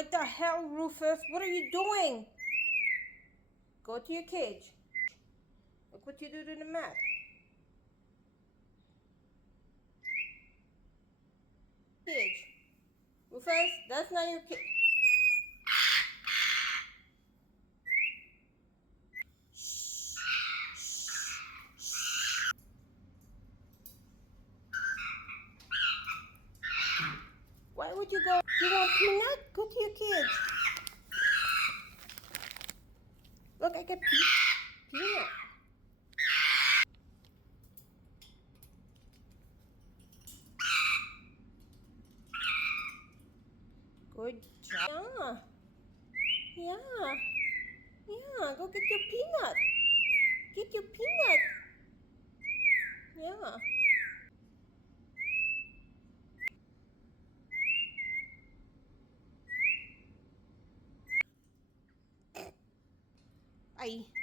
What the hell, Rufus? What are you doing? Go to your cage. Look what you do to the mat. Cage. Rufus, that's not your cage. Why would you go? You want peanut? Go to your cage. Look, I got peanut. Good job. Yeah. Yeah, go get your peanut. Get your peanut. Yeah. Bye.